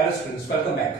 Hello students, welcome back.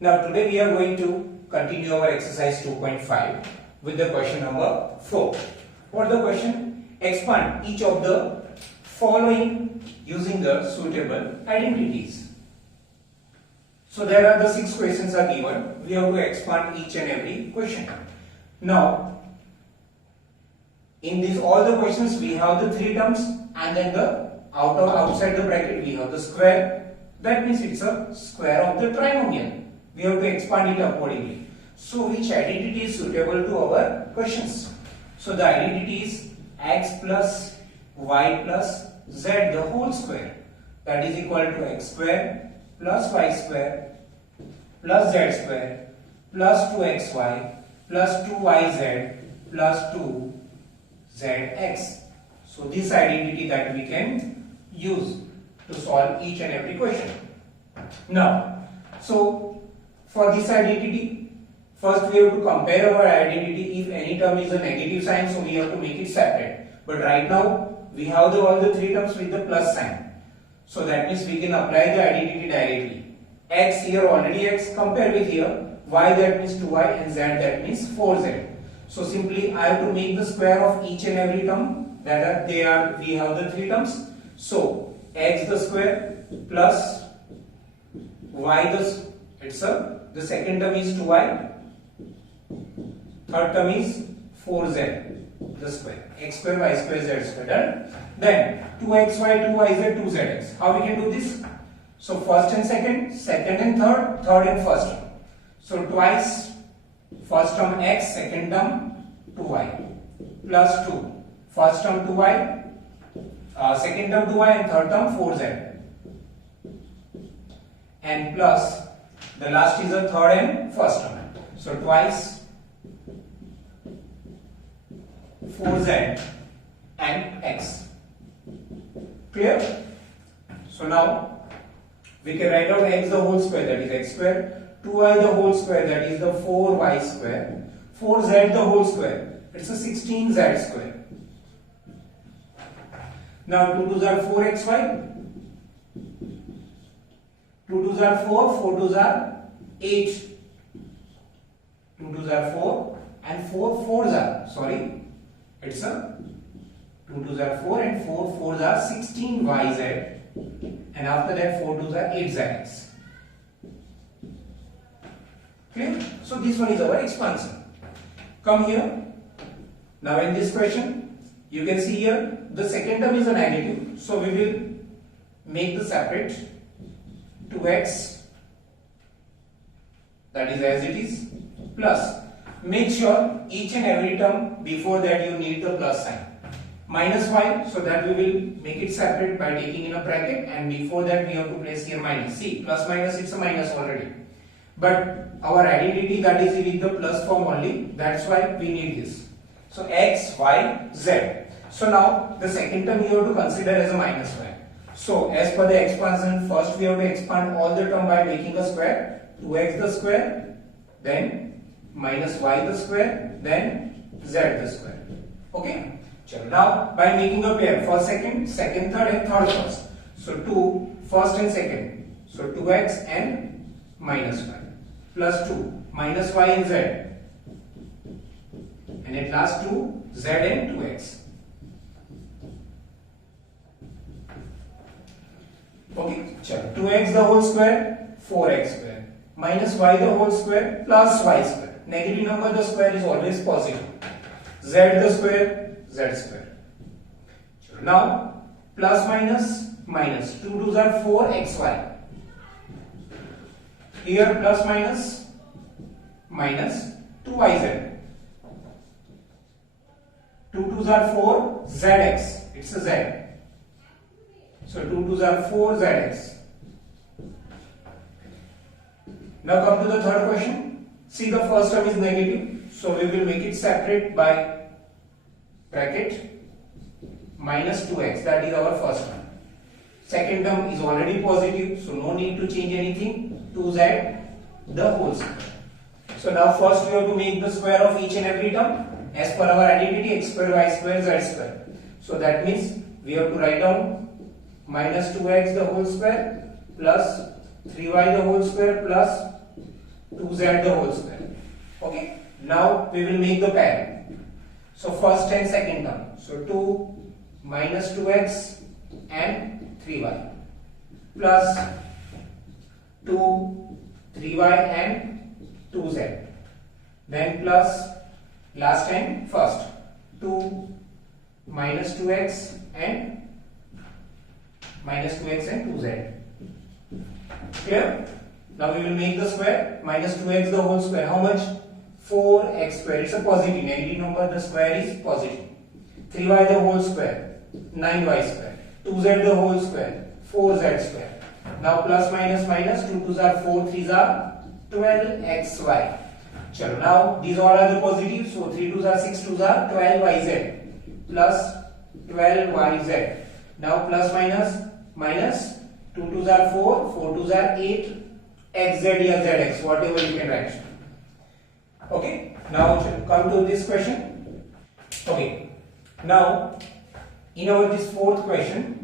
Now today we are going to continue our exercise 2.5 with the question number 4. What the question? Expand each of the following using the suitable identities. So there are the 6 questions are given. We have to expand each and every question. Now in these all the questions we have the 3 terms and then the outside the bracket we have the square. That means it's a square of the trinomial. We have to expand it accordingly. So which identity is suitable to our questions? So the identity is x plus y plus z the whole square. That is equal to x square plus y square plus z square plus 2xy plus 2yz plus 2zx. So this identity that we can use to solve each and every question. Now, so for this identity, first we have to compare our identity. If any term is a negative sign, so we have to make it separate. But right now, we have all the 3 terms with the plus sign. So that means we can apply the identity directly. X here already x, compare with here. Y that means 2y and z that means 4z. So simply I have to make the square of each and every term. We have the 3 terms. So x the square plus y the second term is 2y, third term is 4z the square, x square y square z square, done. Then 2xy 2yz 2zx. How we can do this? So first and second, second and third, third and first term. So twice first term x, second term 2y plus 2, first term 2y, second term 2y and third term 4z, and plus the last is the third and first term. So twice 4z and x. Clear? So now we can write out x the whole square, that is x square, 2y the whole square, that is the 4y square, 4z the whole square, it's a 16z square. Now 2 2s are 4xy, 2 2s are 4, 4 2s are 8, 2 2s are 4 and 4 4s are, sorry, it's a 2 2s are 4 and 4 4s are 16yz, and after that 4 2s are 8zx. Clear? So this one is our expansion. Come here. Now in this question, you can see here the second term is a negative, so we will make the separate 2x, that is as it is, plus make sure each and every term before that you need the plus sign, minus y, so that we will make it separate by taking in a bracket, and before that we have to place here minus. See, plus minus, it's a minus already, but our identity that is with the plus form only, that's why we need this. So x, y, z. So now the second term you have to consider as a minus y. So as per the expansion, first we have to expand all the term by making a square. 2x the square, then minus y the square, then z the square. Okay. Now by making a pair for second, third and third first. So 2 first and second. So 2x and minus y plus 2 minus y and z. And at last 2 z and 2x. Okay, 2x the whole square, 4x square, minus y the whole square plus y square. Negative number the square is always positive. Z the square, z square. Now plus minus minus, 2 2s are 4xy. Here plus minus minus 2yz. 2 2s are 4zx, it's a z. So 2 2s are 4zx. Now come to the third question. See, the first term is negative, so we will make it separate by bracket minus 2x, that is our first term. Second term is already positive, so no need to change anything. 2z the whole square. So now first we have to make the square of each and every term as per our identity, x square, y square, z square. So that means we have to write down minus 2x the whole square plus 3y the whole square plus 2z the whole square. Okay, now we will make the pair. So first and second term, so 2 minus 2x and 3y plus 2 3y and 2z, then plus last and first 2 minus 2x and 2z. Clear? Now we will make the square. Minus 2x the whole square, how much? 4x square. It's a positive, negative number, the square is positive. 3y the whole square, 9y square. 2z the whole square, 4z square. Now plus minus minus, 2 2s are 4, 3s are 12xy. Chalo, now these all are the positives, so 3 2s are 6, 2s are 12yz plus 12yz. Now plus minus minus, 2 2s are 4, 4 2s are 8, xz or zx, whatever you can write. Okay, now come to this question. Okay, now in our this fourth question,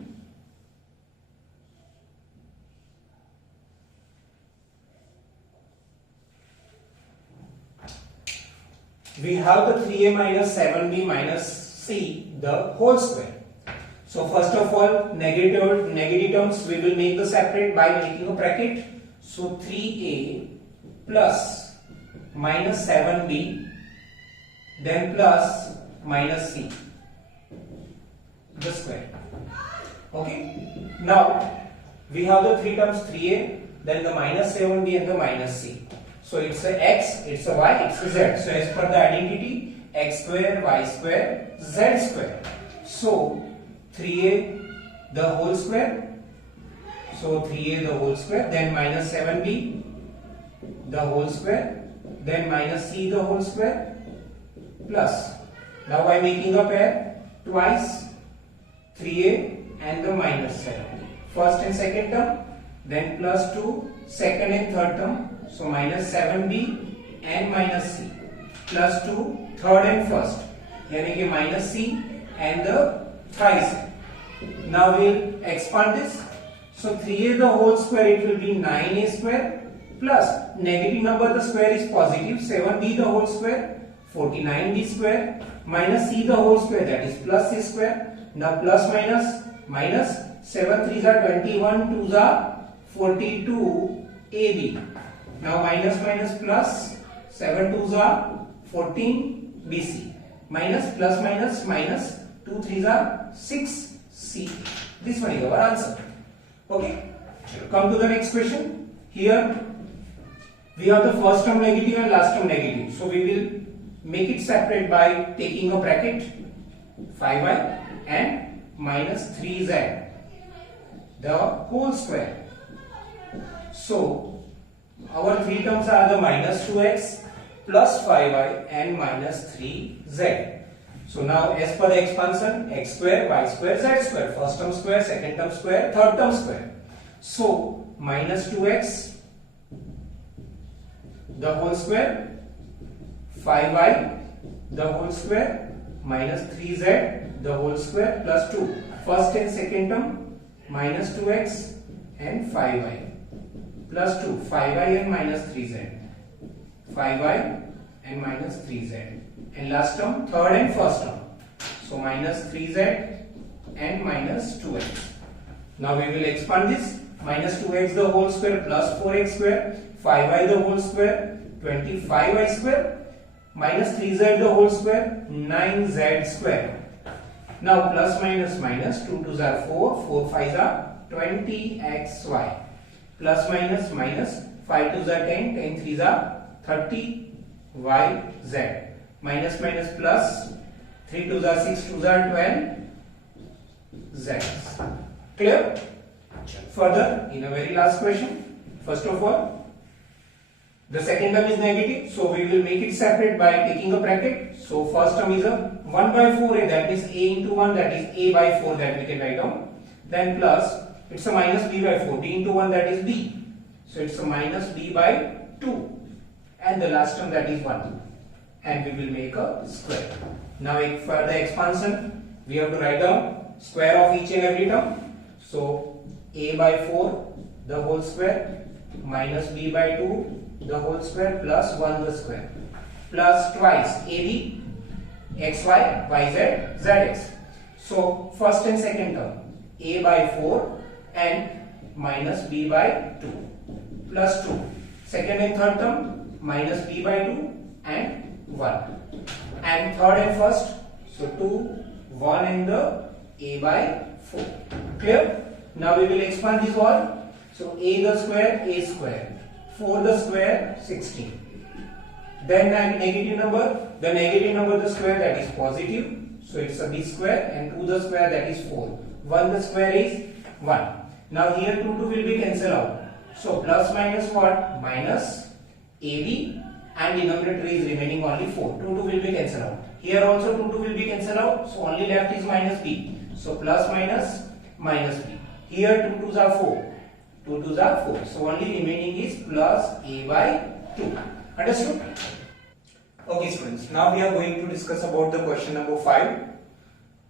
we have the 3a minus 7b minus c the whole square. So first of all, negative terms we will make the separate by making a bracket. So 3a plus minus 7b, then plus minus c the square. Okay, now we have the three terms, 3a, then the minus 7b and the minus c. So it's a x, it's a y, it's a z. So as per the identity, x square, y square, z square. So 3a the whole square, so 3a the whole square, then minus 7b the whole square, then minus c the whole square, plus, now I am making a pair twice, 3a and the minus 7, first and second term, then plus 2 second and third term, so minus 7b and minus c, plus 2 third and first, यानी कि minus c and the thrice. Now we will expand this. So 3a the whole square, it will be 9a square, plus negative number the square is positive, 7b the whole square, 49b square, minus c the whole square, that is plus c square. Now plus minus minus, 7 3s are 21, 2s are 42ab. Now minus minus plus, 7 2s are 14bc, minus plus minus minus, 2 3s are 6c. This one is our answer. Okay, come to the next question. Here we have the first term negative and last term negative, so we will make it separate by taking a bracket, 5y and minus 3z the whole square. So our three terms are the minus 2x plus 5y and minus 3z. So now as per the expansion, x square, y square, z square, first term square, second term square, third term square. So minus 2x the whole square, 5y the whole square, minus 3z the whole square, plus 2, first and second term, minus 2x and 5y, plus 2, 5y and minus 3z, 5y and minus 3z, and last term, third and first term, so minus 3z and minus 2x. Now we will expand this, minus 2x the whole square plus 4x square, 5y the whole square, 25y square, minus 3z the whole square, 9z square. Now plus minus minus, 2 2s are 4, 4 5s are 20xy, plus minus minus, 5 2s are 10, 10 3s are 30yz, minus minus plus, 3 2s are 6, 2s are 12z. Clear? Further, in a very last question, first of all, the second term is negative, so we will make it separate by taking a bracket. So first term is a 1 by 4a, that is a into 1, that is a by 4, that we can write down. Then plus, it's a minus b by 4, b into 1, that is b. So it's a minus b by 2. And the last term, that is 1. And we will make a square. Now for the expansion, we have to write down square of each and every term. So a by 4 the whole square minus b by 2 the whole square plus 1 the square plus twice ab xy yz zx. So first and second term a by 4 and minus b by 2 plus 2. Second and third term minus b by 2 and 1. And third and first, so 2, 1 and the a by 4. Clear? Now we will expand this all. So a the square, 4 the square, 16. Then negative number, the negative number the square, that is positive. So it's a b square, and 2 the square, that is 4. 1 the square is 1. Now here 2 will be cancelled out. So plus minus what? Minus ab, and denominator is remaining only 4. 2 will be cancelled out. Here also 2 will be cancelled out. So only left is minus b. So plus minus minus b. Here 2 2s are 4. 2 2s are 4. So only remaining is plus a by 2. Understood? Okay students, now we are going to discuss about the question number 5.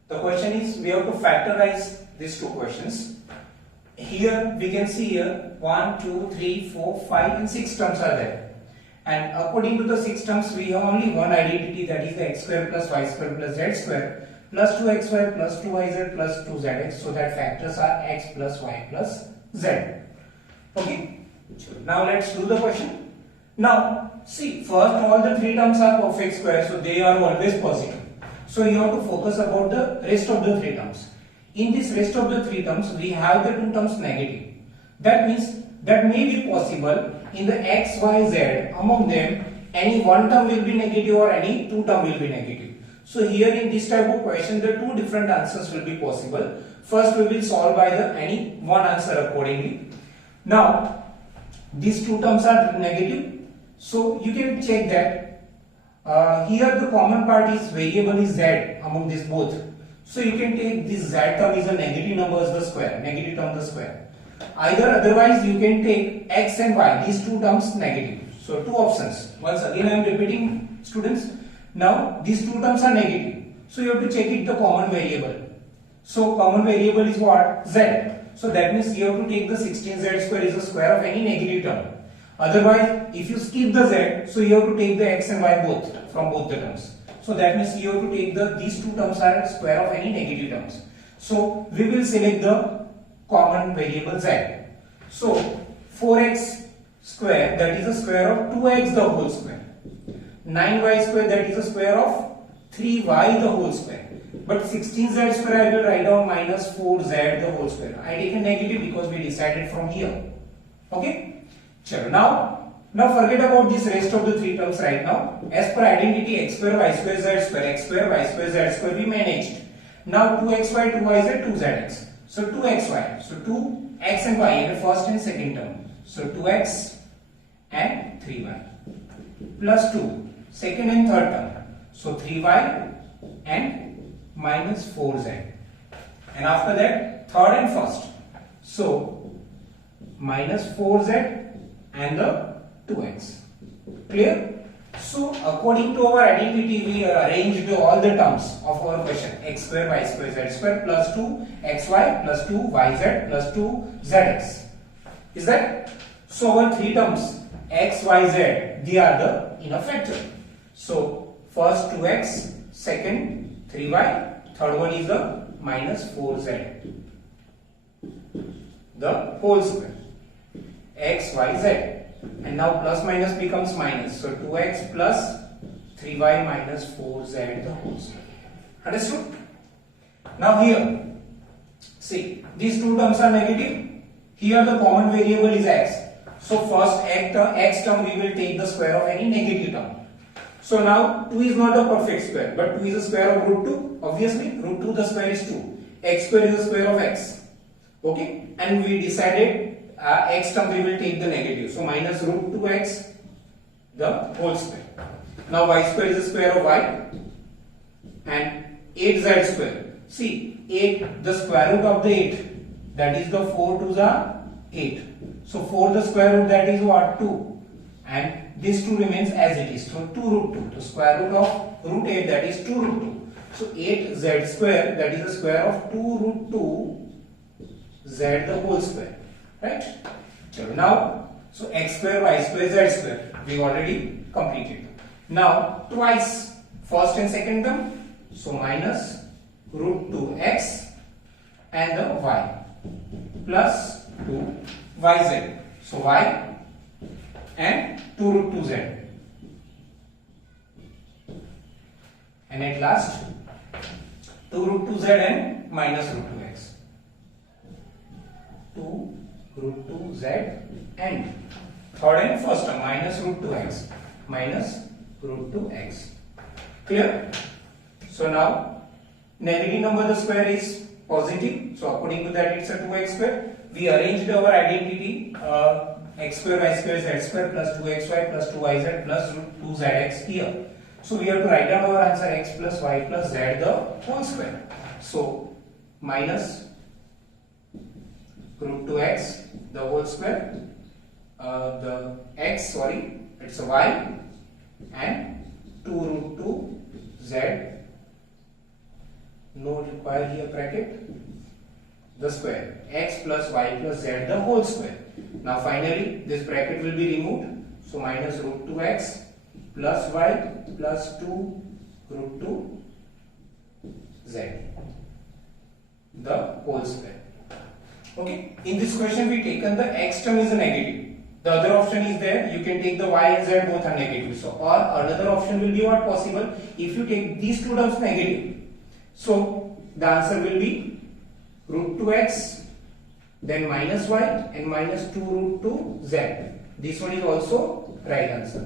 The question is, we have to factorize these two questions. Here we can see here 1, 2, 3, 4, 5 and 6 terms are there. And according to the 6 terms, we have only one identity, that is the x square plus y square plus z square plus 2xy plus 2yz plus 2zx. So that factors are x plus y plus z. Okay. Now let's do the question. Now see, first all the 3 terms are perfect square, so they are always positive. So you have to focus about the rest of the 3 terms. In this rest of the 3 terms, we have the 2 terms negative. That means that may be possible in the x, y, z, among them any one term will be negative or any 2 term will be negative. So here in this type of question, the 2 different answers will be possible. First we will solve by the any one answer accordingly. Now these 2 terms are negative. So you can check that here the common part is variable is z among these both. So you can take this z term is a negative number as the square, negative term the square. Either otherwise you can take x and y, these 2 terms negative. So 2 options. Once again I am repeating students. Now these 2 terms are negative. So you have to check it the common variable. So common variable is what? Z. So that means you have to take the 16z square is the square of any negative term. Otherwise, if you skip the z, so you have to take the x and y both from both the terms. So that means you have to take these 2 terms are square of any negative terms. So we will select the common variable z. So 4x square, that is the square of 2x the whole square. 9y square, that is the square of 3y the whole square. But 16z square I will write down minus 4z the whole square. I take a negative because we decided from here. Okay. Sure. Now forget about this rest of the 3 terms right now. As per identity x square y square z square, x square y square z square we managed. Now 2xy, 2yz, 2zx. So 2xy. So 2x and y in the first and second term. So 2x and 3y plus 2 second and third term. So 3y and minus 4z. And after that third and first. So minus 4z and the 2x. Clear? So according to our identity, we arranged all the terms of our question. X square, y square, z square plus 2 xy plus 2 yz plus 2 zx. Is that? So our 3 terms x, y, z, they are the inner factor. So first 2x, second 3y, third one is the minus 4z. The whole square. X, y, z. And now plus minus becomes minus. So 2x plus 3y minus 4z the whole square. Understood? Now here, see, these 2 terms are negative. Here the common variable is x. So first x term we will take the square of any negative term. So now 2 is not a perfect square, but 2 is a square of root 2. Obviously, root 2 the square is 2. X square is the square of x. Okay, and we decided x term we will take the negative. So minus root 2x the whole square. Now y square is the square of y and 8z square. See, 8 the square root of the 8, that is the 4 2s are 8. So 4 the square root, that is what? 2. And this 2 remains as it is. So 2 root 2. The square root of root 8, that is 2 root 2. So 8z square, that is the square of 2 root 2 z the whole square. Right? So now So x square, y square, z square, we already completed. Now twice first and second term, so minus root 2x and the y plus 2yz. So y and 2 root 2z. And at last 2 root 2z and minus root 2x. 2 root 2z and third and first term minus root 2x minus root 2x. Clear? So now negative number the square is positive, so according to that it's a 2x square. We arranged our identity x square y square z square plus 2xy plus 2yz plus root 2zx here. So we have to write down our answer x plus y plus z the whole square. So minus root 2x the whole square, the x, sorry, it's a y, and 2 root 2 z, no require here bracket, the square, x plus y plus z the whole square. Now finally this bracket will be removed, so minus root 2x plus y plus 2 root 2 z, the whole square. Okay, in this question we taken the x term is a negative. The other option is there, you can take the y and z both are negative. So or another option will be what possible, if you take these two terms negative, so the answer will be root 2x then minus y and minus 2 root 2 z. This one is also right answer.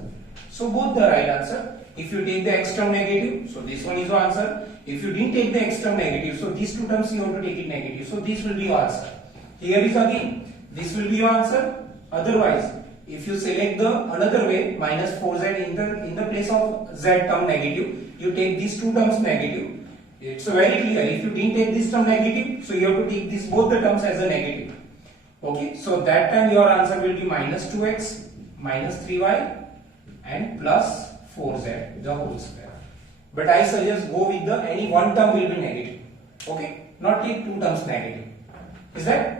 So both the right answer. If you take the x term negative, so this one is your answer. If you didn't take the x term negative, so these two terms you have to take it negative. So this will be your answer. Here is again, this will be your answer. Otherwise, if you select the another way, minus 4z in the place of z term negative, you take these two terms negative. It's very clear. If you didn't take this term negative, so you have to take this both the terms as a negative. Okay, so that time your answer will be minus 2x minus 3y and plus 4z the whole square. But I suggest go with the any one term will be negative. Okay, not take two terms negative. Is that?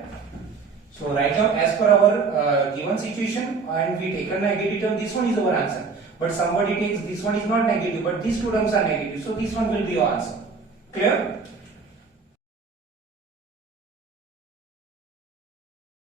So write down as per our given situation, and we take a negative term, this one is our answer. But somebody takes this one is not negative, but these two terms are negative, so this one will be your answer. Clear?